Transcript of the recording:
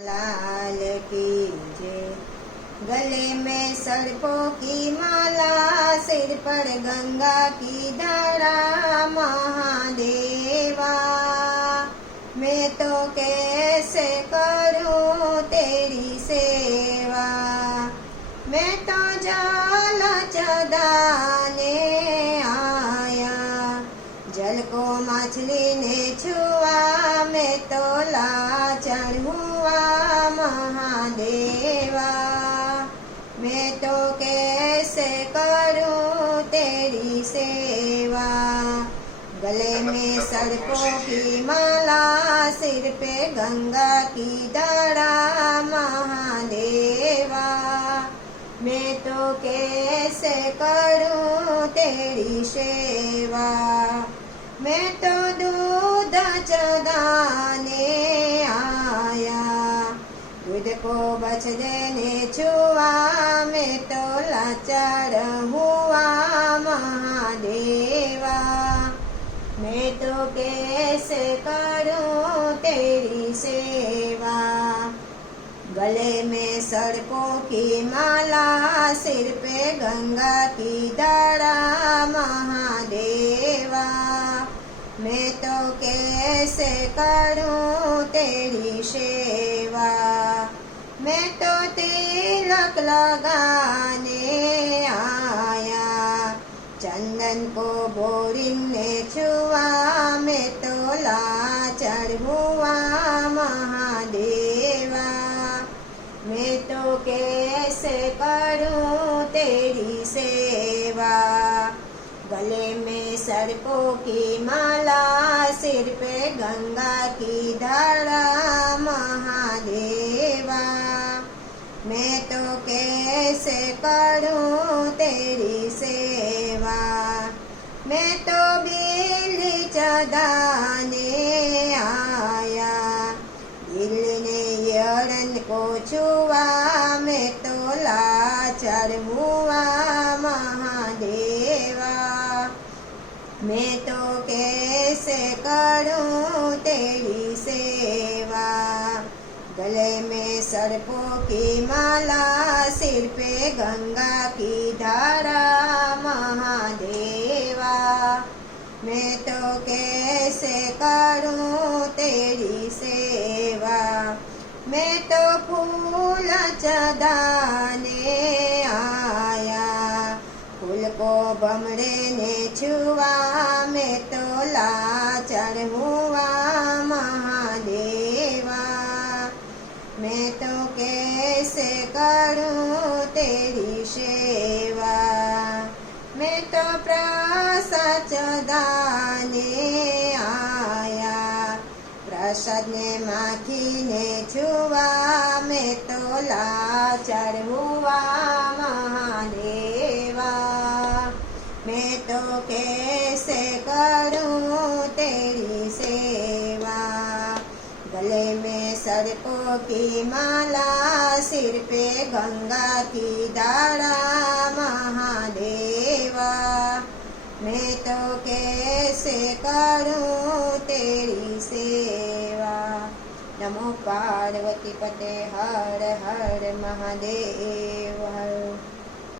लाल की जय। गले में सर्पों की माला, सिर पर गंगा की धारा, महादेवा। मैं तो कैसे करूँ तेरी सेवा? मैं तो जल चदाने आया। जल को मछली ने छुआ महादेवा मैं तो कैसे करूँ तेरी सेवा? गले में सर्पों की माला सिर पे गंगा की धारा महादेवा। मैं तो कैसे करूँ तेरी सेवा? मैं तो को बच देने छुआ मैं तो लाचार हुआ महादेवा मैं तो कैसे करूँ तेरी सेवा गले में सर्पों की माला सिर पे गंगा की धारा महादेवा मैं तो कैसे करूँ तेरी सेवा मैं तो तिलक लगाने आया। चंदन को बोरिंग ने छुआ मैं तो लाचार हुआ, महादेवा। मैं तो कैसे करूँ तेरी सेवा? गले में सर्पों की माला, सिर पे गंगा की धारा। मैं तो कैसे करूँ तेरी सेवा? मैं तो बिल्ली चदाने आया। दिल ने यरन को छुआ, मैं तो लाचार हुआ, महादेवा। मैं तो कैसे करूँ तेरी सेवा? गले में सर्पों की माला, सिर पे गंगा की धारा, महादेवा। मैं तो कैसे करूँ तेरी सेवा? मैं तो फूल चदाने आया। फूल को बमड़े ने छुआ, मैं तो लाचार हुआ महादेवा मैं तो कैसे करूँ तेरी सेवा मैं तो प्रसाद चदाने आया प्रसाद ने माखी ने छुआ मैं तो लाचार हुआ महादेवा मैं तो कैसे करूँ तेरी सेवा गले में सर्पों की माला, सिर पे गंगा की धारा महादेवा। मैं तो कैसे करूँ तेरी सेवा? नमो पार्वती पते, हर हर महादेव। हर